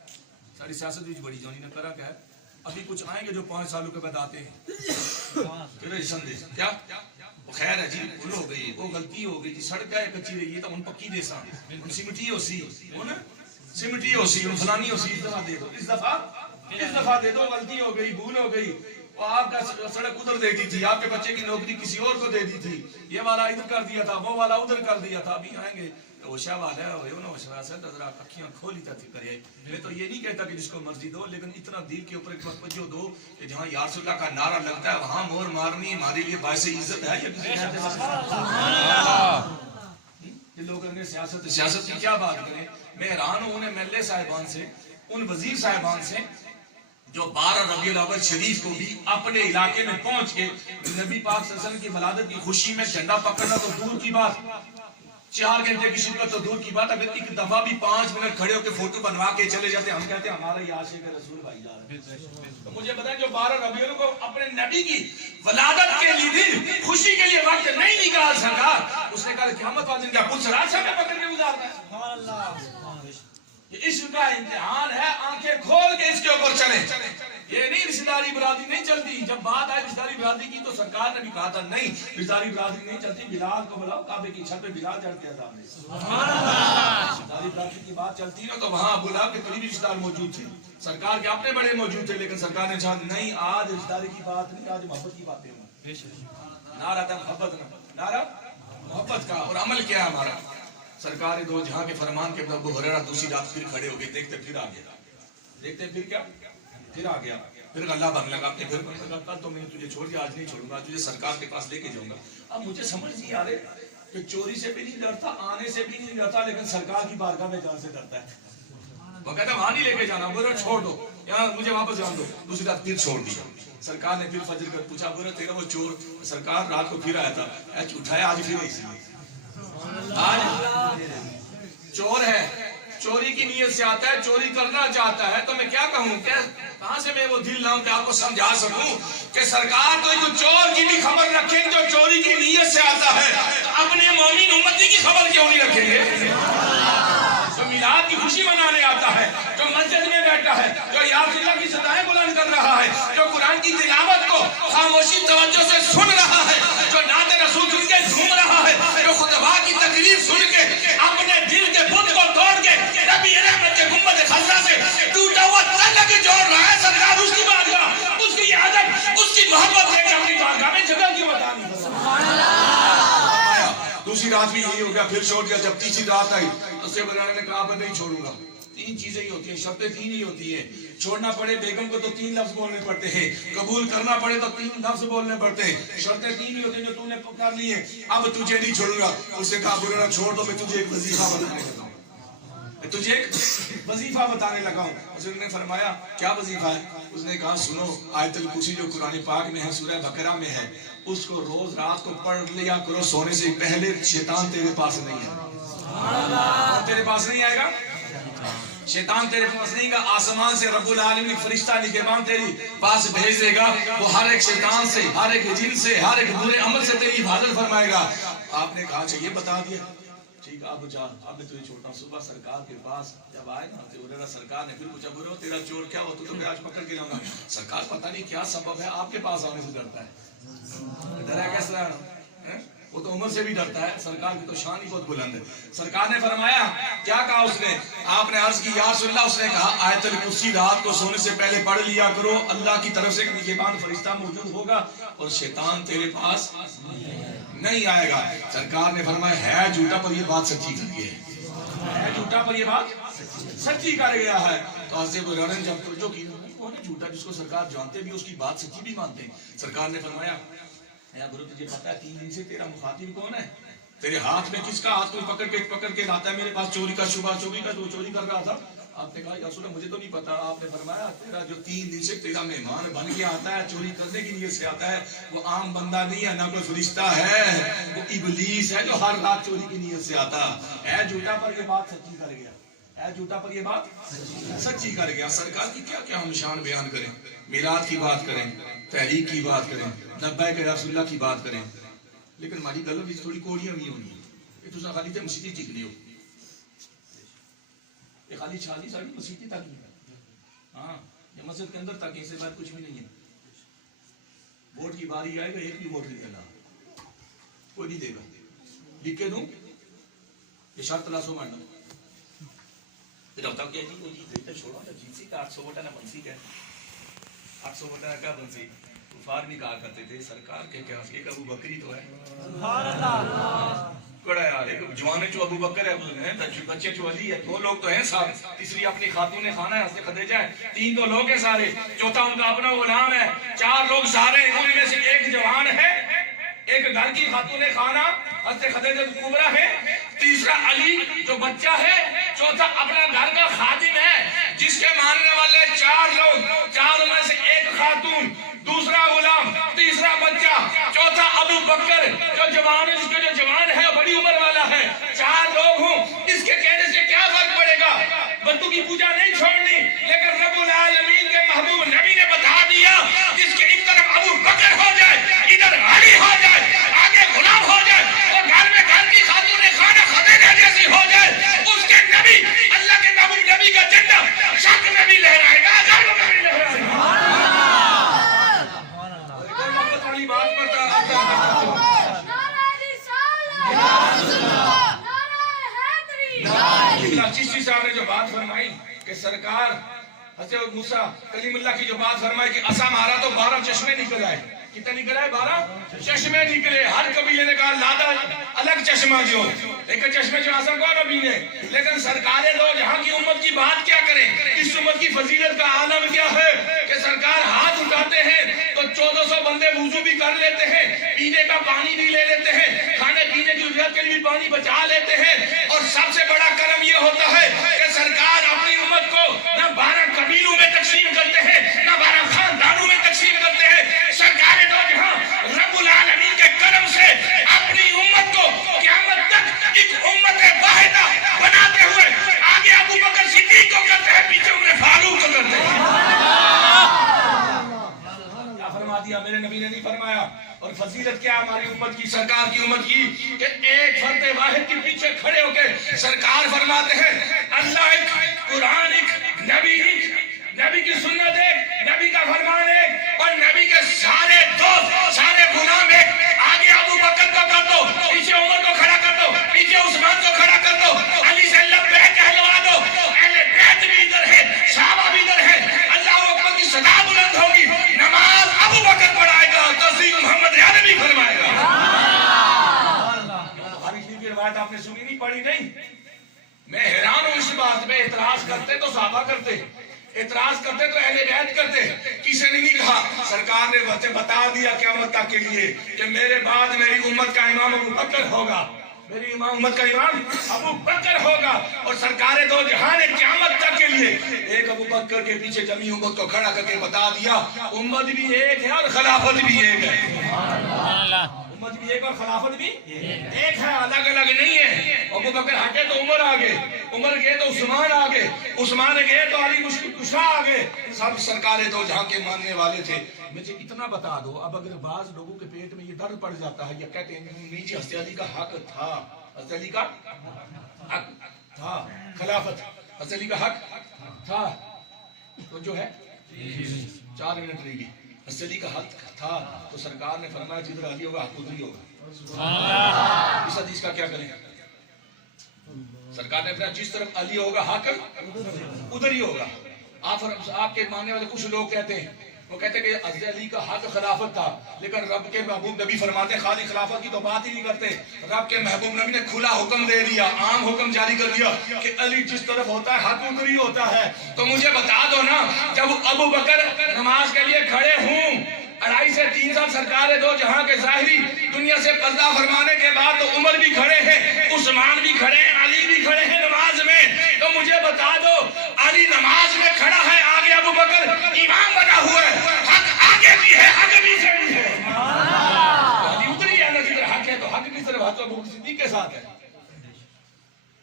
ساری سیاست بھی بڑی جانی نے کرا کیا ہے ابھی کچھ آئیں گے جو 5 سالوں کے بعد آتے ہیں کیا خیر ہے جی بھول ہو گئی وہ غلطی ہو گئی جی سڑک ہے کچی رہی ہے تو ان پکی دے سان ان سمٹی ہو سی سمٹی ہو سی ان فلانی ہو سی اس دفعہ دے دو غلطی ہو گئی بھول ہو گئی آپ کا سڑک ادھر دے دی تھی آپ کے بچے کی نوکری کسی اور کو دے دی تھی یہ والا ادھر کر دیا تھا وہ والا ادھر کر دیا تھا ابھی آئیں گے ہوشا والا ہے ہوشا سے ذرا اکھیاں کھولی تھی کرے میں تو یہ نہیں کہتا کہ جس کو مرضی دو لیکن اتنا دل کے اوپر ایک توجہ دو کہ جہاں یا رسول اللہ کا نعرہ لگتا ہے وہاں مور مارنی ہمارے لیے باعث عزت ہے یا کسی یہ لوگ انہیں سیاست کی کیا بات کریں میں حیران ہوں انہیں محلے صاحبان سے ان وزیر صاحبان سے جو 12 ربیع الاول شریف کو بھی اپنے علاقے میں پہنچ کے نبی پاک صلی اللہ علیہ وسلم کی ولادت کی خوشی میں جھنڈا پکڑنا تو دور کی بات 4 گھنٹے کی شرکت تو دور کی بات اگر ایک دفعہ بھی 5 منٹ کھڑے ہو کے فوٹو بنوا کے چلے جاتے ہم کہتے ہیں ہمارا یہ عاشق رسول بھائی جا رہا ہے تو مجھے بتائیں جو 12 ربیع کو اپنے نبی کی ولادت کے لیے دن خوشی کے لیے وقت نہیں نکال سکا. اس نے کہا قیامت والے دن کیا پوچھ راستے میں پکڑ کے گزارنا ہے؟ سبحان اللہ. یہ عشق کا امتحان ہے, آنکھیں کھول کے اس کے اوپر چلیں. یہ نہیں رشتہ داری برادری نہیں چلتی. جب بات آئی رشتہ داری برادری کی تو سرکار نے بھی کہا تھا نہیں رشتہ داری برادری نہیں چلتی, بلال کو بلاؤ کعبے کی چھت پہ بلال چڑھ کے اذان دے. سبحان اللہ. رشتہ داری برادری کی بات چلتی ہے تو وہاں بلا کے قریبی رشتہ دار موجود تھے, سرکار کے اپنے بڑے موجود تھے, لیکن سرکار نے چاہا نہیں آج رشتہ داری کی بات نہیں, آج محبت کی باتیں ہوں. نعرہ تھا محبت, نعرہ محبت کا, اور عمل کیا ہمارا. سرکار دو جہاں کے فرمان کے ابو ہریرہ دوسری رات پھر کھڑے ہو گئے, دیکھتے پھر آ گیا, دیکھتے پھر کیا, پھر آ گیا. پھر اللہ بننے لگا اپنے گھر پر, کل تو میں تجھے چھوڑ دیا, آج نہیں چھوڑوں گا, تجھے سرکار کے پاس لے کے جاؤں گا. اب مجھے سمجھ نہیں آ رہے کہ چوری سے بھی نہیں ڈرتا, آنے سے بھی نہیں ڈرتا, لیکن سرکار کی بارگاہ میں جان سے ڈرتا ہے. وہ کہتا وہاں نہیں لے کے جانا, بولو چھوڑ دو یہاں, مجھے واپس جان دو. دوسری رات پھر چھوڑ دیا. سرکار نے پھر فجر کر پوچھا, بولو تیرا وہ چور, سرکار رات کو پھر آیا تھا, اٹھایا آج پھر اسی آج چور ہے, چوری کی نیت سے آتا ہے, چوری کرنا چاہتا ہے. تو میں کیا کہوں, کہاں سے میں وہ دل لاؤں کہ آپ کو سمجھا سکوں کہ سرکار تو چور کی بھی خبر رکھیں جو چوری کی نیت سے آتا ہے, تو اپنے مومن امتی کی خبر کیوں نہیں رکھیں گے؟ جو میلاد کی خوشی منانے آتا ہے, جو مسجد میں بیٹھا ہے, جو یا رسول اللہ کی صدائیں بلند کر رہا ہے, جو قرآن کی تلاوت کو خاموشی توجہ سے سن رہا ہے, جو نعت رسول سن کے جھوم رہا ہے, جو خطبہ کی تقریر سن کے اپنے دل کے بت کو توڑ کے نبی رحمت کے گنبد خضرا سے ٹوٹا ہوا تلک جوڑ رہا ہے, سرکار اس کی بارگاہ, اس کی عادت, اس کی محبت ہے کہ اپنی بارگاہ میں جگہ کیوں بتانی. سبحان اللہ. دوسری رات بھی یہی ہو گیا, پھر چھوڑ دیا. جب تیسری رات آئی تو سے بلانے نے کہا میں نہیں چھوڑوں گا. تین چیزیں ہی ہوتی ہیں, شرطیں تین ہی ہوتی ہیں. چھوڑنا پڑے بیگم کو تو تین لفظ بولنے پڑتے ہیں, قبول کرنا پڑے تو تین لفظ بولنے پڑتے ہیں. شرطیں تین ہی ہوتی ہیں جو تو نے کر لی ہیں. اب تجھے نہیں چھوڑوں گا. اس نے کہا بلانا چھوڑ دو, میں تجھے ایک وظیفہ بتانے لگا ہوں, میں تجھے ایک وظیفہ بتانے لگا ہوں. اس نے فرمایا کیا وظیفہ ہے؟ اس نے کہا سنو, آیت الکرسی جو قرآن پاک میں ہے, سورہ بقرہ میں ہے, اس کو روز رات کو پڑھ لیا کرو سونے سے پہلے. شیطان تیرے پاس نہیں ہے, تیرے پاس نہیں آئے گا, شیطان تیرے پاس نہیں گا. آسمان سے رب العالمین فرشتہ نگہبان تیری پاس بھیج دے گا, وہ ہر ایک شیطان سے, ہر ایک جن سے, ہر ایک برے عمل سے تیری حفاظت فرمائے گا. آپ نے کہا چاہیے بتا دیا, ٹھیک ہے اب جا, اب میں تجھے چھوڑتا ہوں. صبح سرکار کے پاس جب آئے نا, سرکار نے پھر پوچھا بولو تیرا چور کیا ہو, تو میں آج پکڑ کے لاؤں گا. سرکار پتہ نہیں کیا سبب ہے آپ کے پاس آنے سے ڈرتا ہے, ڈرا کیسا ہے, وہ تو عمر سے بھی ڈرتا ہے. سرکار کی تو شان ہی بہت بلند ہے. سرکار نے فرمایا کیا کہا اس نے, آپ نے عرض کی یا رسول اللہ, اس نے کہا آیت الکرسی رات کو سونے سے پہلے پڑھ لیا کرو, اللہ کی طرف سے ایک نگہبان فرشتہ موجود ہوگا اور شیطان تیرے پاس نہیں آئے گا. سرکار نے فرمایا ہے جھوٹا پر یہ بات سچی کر گئی ہے, جھوٹا پر یہ بات سچی کر گیا ہے. تو حضرت ابو ہریرہ نے جب توجہ کی, کون ہے جھوٹا جس کو سرکار جانتے بھی اس کی بات سچی بھی مانتے ہیں. سرکار نے فرمایا اے گرو تجھے پتہ ہے 3 دن سے تیرا مخاطب کون ہے, تیرے ہاتھ میں کس کا ہاتھ کوئی پکڑ کے لاتا ہے میرے پاس چوری کا شبہ, چوری کا, تو چوری کر رہا تھا. آپ نے کہا یا رسول اللہ مجھے تو نہیں پتا. آپ نے فرمایا تیرا جو 3 دن سے تیرا مہمان بن کے آتا ہے, چوری کرنے کی نیت سے آتا ہے, وہ عام بندہ نہیں ہے, نہ کوئی فرشتہ ہے, وہ ابلیس ہے جو ہر رات چوری کی نیت سے آتا ہے. جھوٹا پر یہ بات سچی کر گیا, جھوٹا پر یہ بات سچی کر گیا. سرکار کی کیا کیا ہم شان بیان کریں, میلاد کی بات کریں, تحریک کی بات کریں, لبیک یا رسول اللہ کی بات کریں, لیکن ہماری گل بھی تھوڑی کوڑیاں بھی ہونی ہیں. یہ تو خالی تے مسیدی ٹکنے ہو, یہ خالی چھالی ساری مسیدی تک ہی ہے. ہاں یہ مسجد کے اندر تک, اس سے بعد کچھ بھی نہیں ہے. ووٹ کی باری آئے گا, ایک بھی ووٹ نہیں دینا, کوئی نہیں دے گا. لکھ کے دوں یہ شرط لاسو ماننا, پھر اب تک کیا چھوڑا نا جنسی کا 800 ووٹا نہ بنسی کا, 800 ووٹا نہ کیا بنسی. کفار نہیں کہا کرتے تھے سرکار کے کیا, ایک ابو بکری تو ہے, سبحان اللہ, کڑا یار, ایک جوانے چو ابو بکر ہے, بچے چو علی ہے, 2 لوگ تو ہیں سارے, تیسری اپنی خاتون خانہ ہے حضرت خدیجہ ہے, 3 تو لوگ ہیں سارے, چوتھا ان کا اپنا غلام ہے, 4 لوگ سارے, ان میں سے ایک جوان ہے, ایک گھر کی خاتون خانہ حضرت خدیجہ کبریٰ ہے, تیسرا علی جو بچہ ہے, چوتھا اپنا گھر کا خادم ہے جس کے ماننے والے 4 لوگ, 4 میں سے ایک خاتون, دوسرا غلام, تیسرا بچہ, چوتھا ابو بکر جو جوان ہے, جس کے جو جوان ہے بڑی عمر والا ہے. 4 لوگ ہوں, اس کے کہنے سے کیا فرق پڑے گا, بتوں کی پوجا نہیں چھوڑنی, لیکن رب العالمین کے محبوب نبی نے بتا دیا جس کے ایک طرف ابو بکر ہو جائے, سرکار حضرت موسیٰ کلیم اللہ کی جو بات فرمائے کہ عصا مارا تو 12 چشمے نکل آئے. کتنے نکل آئے؟ 12 چشمے نکلے. ہر قبیلے نے کہا لادا الگ چشمہ جو ایک چشمے جو عصا کو نہ پینے. لیکن سرکار دو جہاں کی امت کی بات کیا کریں. اس امت کی فضیلت کا عالم کیا ہے کہ سرکار ہاتھ اٹھاتے ہیں تو 1400 بندے وضو بھی کر لیتے ہیں, پینے کا پانی بھی لے لیتے ہیں, کھانے پینے کی ضرورت کے لیے بھی پانی بچا لیتے ہیں. اور سب سے بڑا کرم یہ ہوتا ہے کہ سرکار اپنی امت کو نہ 12 قبیلوں میں تقسیم کرتے ہیں نہ 12 خاندانوں میں تقسیم کرتے ہیں. سرکار دو جہاں رب العالمین کے کرم سے اپنی امت کو قیامت تک ایک امت واحدہ بناتے ہوئے آگے ابو بکر صدیق کو کرتے ہیں, پیچھے عمر فاروق کو کرتے ہیں. کیا فرما دیا میرے نبی نے نہیں فرمایا. اور فضیلت کیا ہماری امت کی, سرکار کی امت کی, کہ ایک فرد واحد کے پیچھے کھڑے ہو کے سرکار فرماتے ہیں اللہ ایک, قرآن ایک, نبی ایک, نبی کی سنت ایک, نبی کا فرمان ایک, اور نبی کے سارے دوست سارے غلام ایک. آگے ابو بکر کو کر دو, پیچھے عمر کو کھڑا کر دو, پیچھے عثمان کو کھڑا کر دو, علی سے لبیک کہلوا دو. اہل بیت بھی ادھر ہے, صحابہ بھی ادھر ہے. اللہ اکبر کی صدا بلند ہوگی, نماز ابو بکر پڑھائے گا, تصدیق محمد عربی فرمائے گا. بخاری شریف کی روایت آپ نے سنی نہیں, پڑھی نہیں. میں حیران ہوں اس بات میں. اعتراض کرتے تو صحابہ کرتے, اعتراض کرتے تو اہل بیت کرتے. کسی نے نہیں کہا. سرکار نے بتا دیا قیامت تک کے لیے کہ میرے بعد میری امت کا امام ابو بکر ہوگا, میری امت کا امام ابو بکر ہوگا. اور سرکار دو جہاں نے قیامت تک کے لیے ایک ابو بکر کے پیچھے جمی امت کو کھڑا کر کے بتا دیا امت بھی ایک ہے اور خلافت بھی ایک ہے. امت بھی ایک اور خلافت بھی ایک ہے, الگ الگ نہیں ہے. ابو بکر ہٹے تو عمر آگے, عمر گئے تو عثمان آگے, عثمان گئے تو علی مشکل کشا آگے. سب سرکار دو جہاں کے ماننے والے تھے. مجھے اتنا بتا دو, اب اگر بعض لوگوں کے پیٹ میں یہ درد پڑ جاتا ہے, یہ کہتے ہیں نہیں جی حضرت علی کا حق تھا, حضرت علی کا حق تھا, خلافت حضرت علی کا حق تھا, تو جو ہے 4 منٹ رہی گی, حضرت علی کا حق تھا تو سرکار نے فرمایا جدھر علی ہوگا حق ادھر ہی ہوگا. اس حدیث کا کیا کریں؟ سرکار نے فرمایا جس طرف علی ہوگا حق ادھر ہی ہوگا. آپ کے ماننے والے کچھ لوگ کہتے ہیں, وہ کہتے ہیں کہ حضرت علی کا حق خلافت تھا, لیکن رب کے محبوب نبی فرماتے ہیں خالی خلافت کی تو بات ہی نہیں کرتے. رب کے محبوب نبی نے کھلا حکم دے دیا, عام حکم جاری کر دیا کہ علی جس طرف ہوتا ہے حق ادھر ہی ہوتا ہے. تو مجھے بتا دو نا, جب ابو بکر نماز کے لیے کھڑے ہوں 2.5 سے 3 سال سرکار دو جہاں کے ظاہری دنیا سے پردہ فرمانے کے بعد تو عمر بھی کھڑے ہیں, عثمان بھی کھڑے ہیں, علی بھی کھڑے ہیں نماز میں. تو مجھے بتا دو علی نماز میں کھڑا ہے, آگے ابو بکر امام بنا ہوا ہے, حق آگے بھی ہے حق پیچھے بھی ہے. علی ادھر ہی ہے نا جدھر حق ہے, تو حق کس طرف حضرت ابو بکر صدیق کے ساتھ ہے.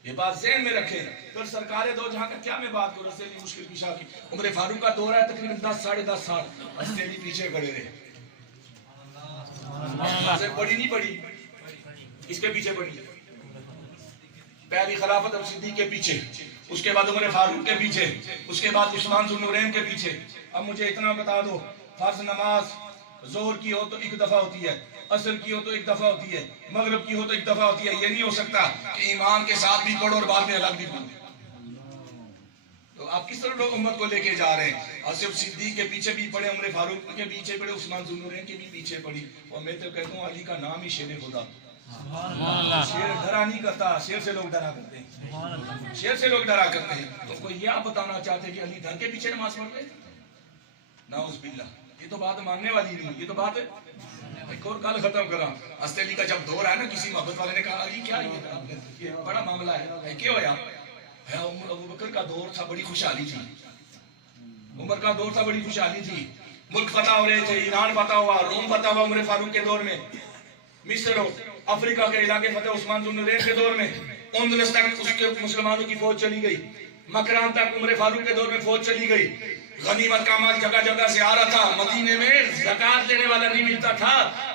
یہ بات ذہن میں رکھیں. پھر سرکار دو جہاں کا کیا میں بات کروں, حضرت علی مشکل پیشہ کی. عمر فاروق کا دور ہے تقریباً 10 ساڑھے 10 سال, حضرت علی پیچھے کھڑے رہے. پڑھی نہیں پڑھی, اس کے پیچھے پڑھی. پہلی خلافت ابو صدیق کے پیچھے, اس کے بعد عمر فاروق کے پیچھے, اس کے بعد عثمان ذو النورین کے پیچھے. اب مجھے اتنا بتا دو, فرض نماز زہر کی ہو تو 1 دفعہ ہوتی ہے, عصر کی ہو تو 1 دفعہ ہوتی ہے, مغرب کی ہو تو 1 دفعہ ہوتی ہے. یہ نہیں ہو سکتا کہ امام کے ساتھ بھی پڑھو اور بعد میں الگ بھی پڑھو. تو آپ کس طرح لوگ امت کو لے کے جا رہے ہیں؟ حضرت صدیق کے پیچھے بھی پڑھے, عمر فاروق کے پیچھے پڑھے, عثمان ذو النورین کے بھی پیچھے پڑھی. اور میں تو کہتا ہوں علی کا نام ہی شیر خدا. شیر ڈرا نہیں کرتا, شیر سے لوگ ڈرا کرتے ہیں, شیر سے لوگ ڈرا کرتے ہیں. تو کوئی یہ آپ بتانا چاہتے ہیں کہ علی دھر کے پیچھے نماز پڑھ رہے تھے؟ نعوذ باللہ, یہ تو بات ماننے والی نہیں, یہ تو بات ایک اور گل ختم کرا. حضرت علی کا جب دور ہے نا, کسی محبت والے نے کہا علی کیا یہ بڑا معاملہ ہے, کیا ہوا؟ ابو بکر کا دور تھا, بڑی خوشحالی تھی. عمر کا دور تھا, بڑی خوشحالی تھی. ملک فتح ہو رہے تھے, ایران فتح ہوا, روم فتح ہوا عمر فاروق کے دور میں, مصر افریقہ کے علاقے فتح عثمان ذو النورین کے دور میں, اندلس تک اس کے مسلمانوں کی فوج چلی گئی, مکران تک عمر فاروق کے دور میں فوج چلی گئی. غنیمت کا مال جگہ جگہ سے آ رہا تھا, مدینے میں زکات دینے والا نہیں ملتا تھا.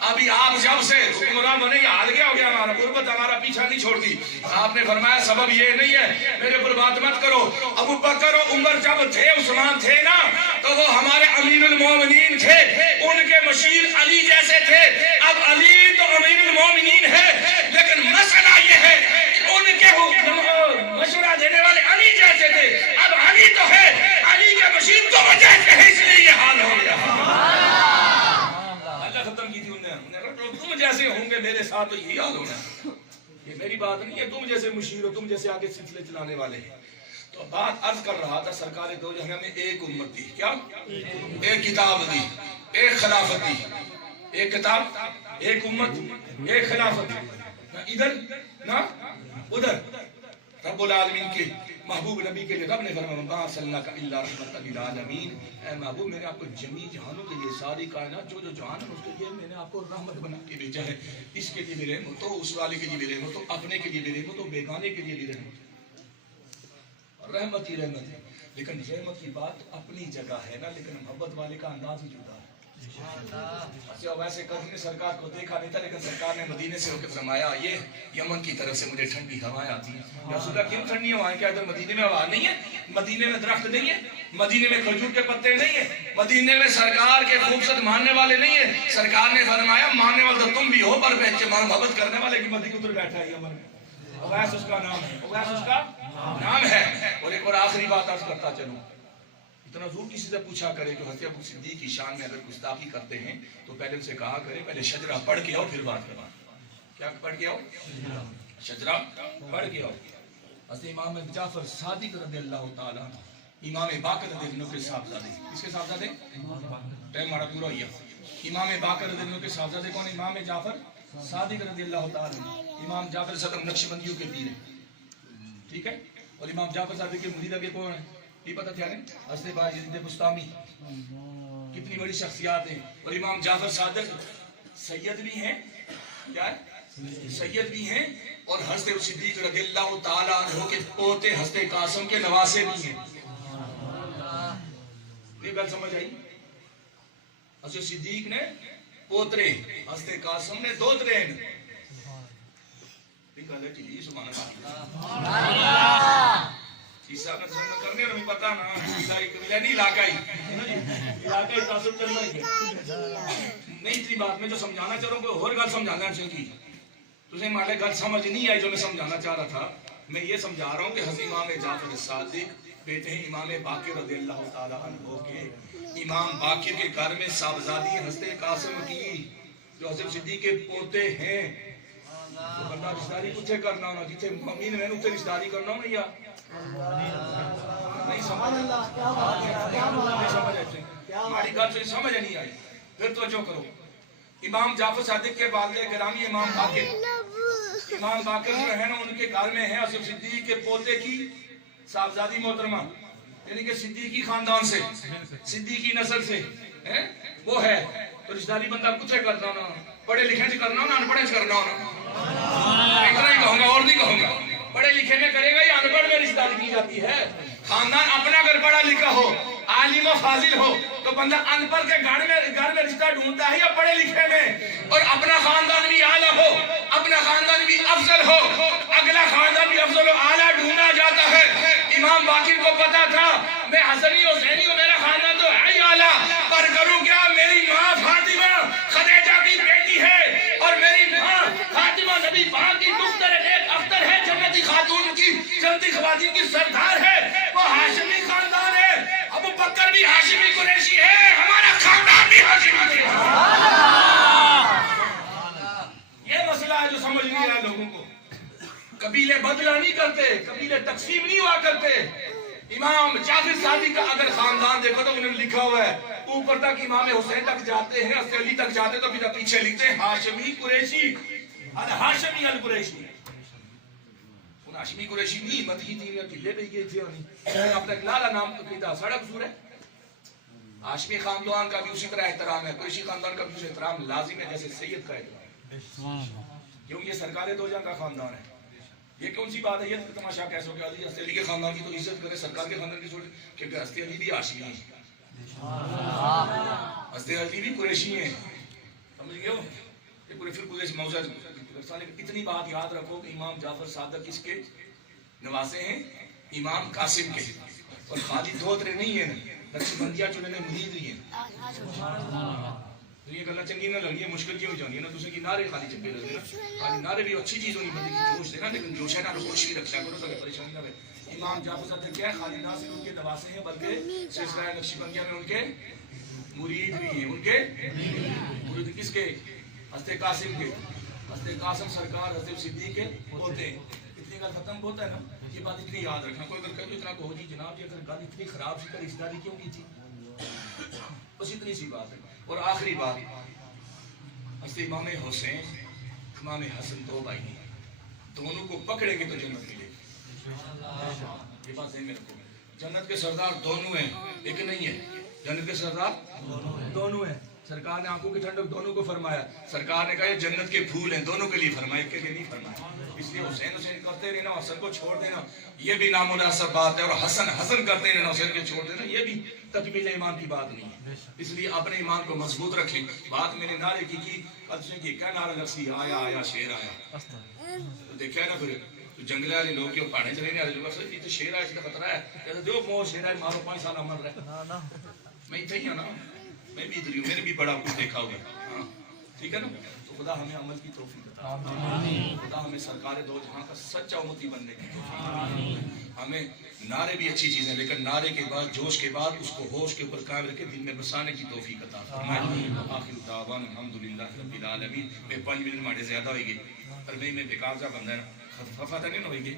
ابھی آپ جب سے حکمران بنے, یہ حال کیا ہو گیا, ہمارا غربت ہمارا پیچھا نہیں چھوڑتی. آپ نے فرمایا سبب یہ نہیں ہے, میرے پر بات مت کرو. ابو بکر و عمر جب تھے, عثمان تھے نا, تو وہ ہمارے امیر المومنین تھے, ان کے مشیر علی جیسے تھے. اب علی تو امیر المومنین ہے, لیکن مسئلہ یہ ہے کہ ان کے مشورہ دینے والے علی جیسے تھے. اب علی تو ہے جیسے ہوں گے میرے ساتھ تو یہی حال ہونا ہے. یہ میری بات نہیں ہے، تم جیسے مشیر ہو، تم جیسے آگے سلسلے چلانے والے ہیں. تو بات عرض کر رہا تھا سرکار دو جہاں میں ایک امت دی، کیا ایک کتاب دی، ایک خلافت دی. ایک کتاب، ایک امت، ایک خلافت. نہ ادھر نہ ادھر. رب العالمین کے محبوب نبی کے لیے رب نے فرمایا ما ارسلناک الا رحمۃ للعالمین. اے محبوب میں نے آپ کو جمی جہانوں کے لیے، ساری کائنات جو جہان ہے اس کے لیے میں نے آپ کو رحمت بنا کے بھیجا ہے. اس کے لیے بھی رحمت ہو، اس والے کے لیے بھی رحمت ہو، اپنے کے لیے بھی رحمت ہو، بیگانے کے لیے بھی رحمت ہو. رحمت ہی رحمت ہے. لیکن رحمت کی بات اپنی جگہ ہے نا، لیکن محبت والے کا انداز ہی جدا ہے. ویسے کبھی نے سرکار کو دیکھا نہیں تھا، لیکن سرکار نے مدینے سے ہو کے فرمایا یہ یمن کی طرف سے مجھے ٹھنڈی ہوائیں آتی ہیں. یا رسول اللہ کیوں ٹھنڈی ہوائیں؟ کیا ادھر مدینے میں ہوا نہیں ہے؟ مدینے میں درخت نہیں ہے؟ مدینے میں کھجور کے پتے نہیں ہیں؟ مدینے میں سرکار کے خوبصورت ماننے والے نہیں ہیں؟ سرکار نے فرمایا ماننے والے تو تم بھی ہو، پر محبت کرنے والے کی مدی ادھر بیٹھا ہے یمن میں. اویس اس کا نام ہے، اویس اس کا نام ہے. اور ایک اور آخری بات عرض کرتا چلوں. اتنا ضرور کسی سے پوچھا کرے جو حضرت ابو صدیق کی شان میں اگر گستاخی کرتے ہیں تو پہلے ان سے کہا کرے پہلے شجرہ پڑھ کے آؤ پھر بات کرنا. کیا پڑھ کے آؤ؟ شجرہ پڑھ کے آؤ. حضرت امام جعفر صادق رضی اللہ تعالیٰ، امام باقر رضی اللہ کے صاحبزادے. کس کے صاحبزادے؟ ٹائم ہمارا پورا ہوا. امام باقر رضی اللہ کے صاحبزادے کون؟ امام جعفر صادق رضی اللہ تعالیٰ. امام جعفر صدر نقشبندیوں کے پیر ہیں، ٹھیک ہے. اور امام جعفر صادق کے مرید آگے کون ہیں یہ پتہ تھا نہیں؟ حضرت باجد بستامی. کتنی بڑی شخصیات ہیں. اور امام جعفر صادق سید بھی ہیں، کیا ہے؟ سید بھی ہیں. اور حضرت صدیق رضی اللہ تعالیٰ عنہ کے پوتے حضرت قاسم کے نواسے بھی ہیں. یہ بات سمجھ آئی؟ حضرت صدیق نے پوترے، حضرت قاسم نے دوترے ہیں. کرنے میں پتا نا نہیں علاقائی تعصب چلنا ہی نہیں. اتنی بات میں جو سمجھانا چاہ رہا ہوں کوئی اور گل سمجھانا چاہیے. تجھے مالے گل سمجھ نہیں آئی جو میں سمجھانا چاہ رہا تھا. میں یہ سمجھا رہا ہوں کہ حضرت امام جعفر صادق بیٹے ہیں امام باقر رضی اللہ تعالیٰ عنہ کے. امام باقر کے گھر میں صاحبزادی حضرت قاسم کی جو حضرت صدیق کے پوتے ہیں. تو بندہ رشتہ کچھ کرنا ہونا جتنے ممین میں اتنے رشتہ کرنا ہونا. یا نہیں سمجھ ہماری گل سے سمجھ نہیں آئی. پھر توجہ کرو. امام جعفر صادق کے والد گرامی امام باقر، امام باقر جو ہے نا ان کے گھر میں ہے حضرت صدیق کے پوتے کی صاحبزادی محترمہ، یعنی کہ صدیقی خاندان سے، صدیقی نسل سے وہ ہے. تو رشتہ داری بندہ کچھ کرنا ہونا، پڑھے لکھے سے کرنا ہونا، ان پڑھے سے کرنا ہونا. اتنا ہی کہوں گا اور نہیں کہوں گا. پڑھے لکھے میں کرے گا یا ان پڑھ میں رشتہ داری کی جاتی ہے. خاندان اپنا اگر پڑھا لکھا ہو، عالم و فاضل ہو تو بندہ ان پڑھ کے گھر میں رشتہ ڈھونڈتا ہے یا پڑھے لکھے میں. اور اپنا خاندان بھی اعلیٰ ہو، اپنا خاندان بھی افضل ہو، اگلا خاندان بھی افضل و اعلیٰ ڈھونڈا جاتا ہے. امام باقر کو پتا تھا میں حسنی حسینی ہوں، میرا خاندان تو ہے ہی اعلیٰ، پر کروں کیا میری ماں فاطمہ خدیجہ کی بیٹی ہے اور میری ماں فاطمہ نبی پاک کی دختر ایک اختر ہے، جنتی خاتون کی، جنتی خواتین کی سردار ہے. وہ ہاشمی خاندان ہے. ابو بکر بھی ہاشمی قریشی ہے، ہمارا خاندان بھی ہاشمی قریشی ہے. یہ مسئلہ ہے جو سمجھ نہیں رہا لوگوں کو. قبیلے بدلہ نہیں کرتے، قبیلے تقسیم نہیں ہوا کرتے. امام جعفر صادق کا اگر خاندان دیکھو تو انہوں نے لکھا ہوا ہے اوپر تک امام حسین تک جاتے ہیں، حضرت علی تک جاتے تو پھر پیچھے لکھتے ہیں ہاشمی قریشی، ہاشمی القریشی. ہاشمی قریشی نہیں مدہی تین یا قلعے پہ گئے تھے. اب تک لالا نام کا سڑک قصور ہے. ہاشمی خاندان کا بھی اسی طرح احترام ہے، قریشی خاندان کا بھی اسی احترام لازم ہے جیسے سید کا احترام ہے. کیوں یہ سرکار دو جہاں کا خاندان ہے. یہ کون سی بات ہے؟ یہ تماشا کیسے ہو گیا؟ حضرت علی کے خاندان کی تو عزت کرے، سرکار کے خاندان کی چھوڑ، کیونکہ حضرت علی بھی ہاشمی ہیں، حضرت علی بھی قریشی ہیں. سمجھ گئے ہو؟ یہ پورے پھر قریش موضوع. اتنی بات یاد رکھو کہ امام جعفر صادق کس کے نواسے ہیں؟ امام قاسم کے. اور خالی دوترے نہیں ہیں، نقشبندیہ جو انہوں نے مرید بھی ہیں. یہ گلہ چنگی نہ لگی ہے، مشکل کی ہو جانی ہے نا. دوسرے کی نعرے خالی چنگے لگے نا. خالی نعرے بھی اچھی چیز ہونی بندے کی جوش دینا، لیکن جوش ہے نا خوش بھی رکھا کرو تاکہ پریشانی نہ ہوئے. امام جعفر صادق کیا ہے؟ خالی نہ صرف ان کے نواسے ہیں بلکہ سلسلہ نقشبندیہ میں ان کے مرید بھی ہیں. ان کے مرید کس کے؟ حضرت قاسم کے، حضرت قاسم سرکار حضرت صدیق کے ہوتے ہیں. اتنی گل ختم ہوتا ہے نا، یہ بات اتنی یاد رکھنا. کوئی اگر کہے اتنا کہو جی جناب جی اگر گل اتنی خراب سی تو رشتہ داری کیوں کی تھی؟ بس اتنی سی بات ہے. اور آخری بات، حضرت امام حسین امام حسن دو بھائی ہیں، دونوں کو پکڑیں گے تو جنت ملے گی. یہ بات ذہن میں رکھو. جنت کے سردار دونوں ہیں، ایک نہیں ہے. جنت کے سردار دونوں ہیں. سرکار نے آنکھوں کی ٹھنڈک دونوں کو فرمایا. سرکار نے کہا یہ جنت کے پھول ہیں، دونوں کے لیے فرمایا، ایک کے لیے نہیں فرمایا. اس لیے حسین حسین کرتے رہنا، حسن کو چھوڑ دینا یہ بھی نامناسب بات ہے، اور حسن حسن کرتے رہنا، حسین کو چھوڑ دینا یہ بھی تکمیل ایمان کی بات نہیں ہے. اس لیے اپنے ایمان کو مضبوط رکھیں. بات میں نے نعرے کی کیا نعرہ لگسی آیا آیا شیر آیا، تو دیکھا نا پھر جنگلے والے لوگ جو پہاڑے چلے والے لوگ یہ تو شیر آیا، اس کا خطرہ ہے، جو مو شیر ہے مارو 5 سال عمر رہے. میں اتنے ہی ہوں نا، میں بھی ادھر ہوں، میں نے بھی بڑا کچھ دیکھا ہوگا. ہاں ٹھیک ہے نا. تو خدا ہمیں عمل کی توفیق عطا فرمائے. خدا ہمیں سرکار دو جہاں کا سچا امتی بننے کی توفیق عطا. ہمیں نعرے بھی اچھی چیزیں، لیکن نعرے کے بعد جوش کے بعد اس کو ہوش کے اوپر قائم رکھے، دل میں بسانے کی توفیق عطا فرمائے. آخر دعوانا الحمدللہ رب العالمین. میں 5 منٹ ماڑے زیادہ ہوئی گئی، پر میں بیکار جا بندہ ہے، خفا تو نہیں ہوئی گی.